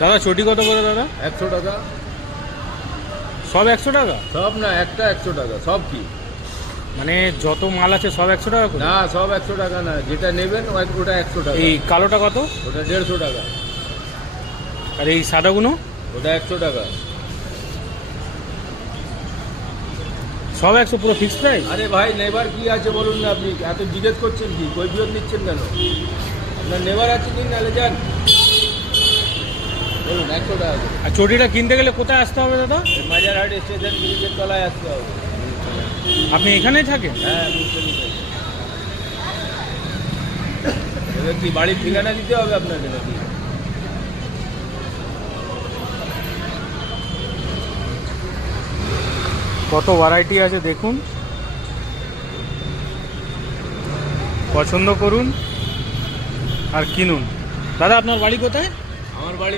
দাদা চটি কত করে দাদা? 100 টাকা। সব 100 টাকা? সব না, একটা 100 টাকা। সব কি মানে যত মাল আছে সব 100 টাকা করে? না, সব 100 টাকা না, যেটা নেবেন ওটা 100 টাকা। এই কালোটা কত? ওটা 150 টাকা। আর এই সাদাগুলো? ওটা 100 টাকা। সব 100 পুরো ফিক্সড প্রাইস? আরে ভাই, নেবার কি আছে বলুন না, আপনি এত জিজ্ঞেস করছেন কি? কৈফিয়ত নিচ্ছেন কেন? আপনার নেবার আছে কি? নাহলে যান, বলুন 100 টাকা করে। আর চটিটা কিনতে গেলে কোথায় আসতে হবে দাদা? মাজারহাট স্টেশন ব্রিজের তলায় আসতে হবে। আপনি এখানেই থাকেন? হ্যাঁ, বুঝতে পেরেছি। এবার কি বাড়ির ঠিকানা দিতে হবে আপনাকে নাকি? কত ভ্যারাইটি আছে দেখুন, পছন্দ করুন আর কিনুন। দাদা আপনার বাড়ি কোথায়? আমার বাড়ি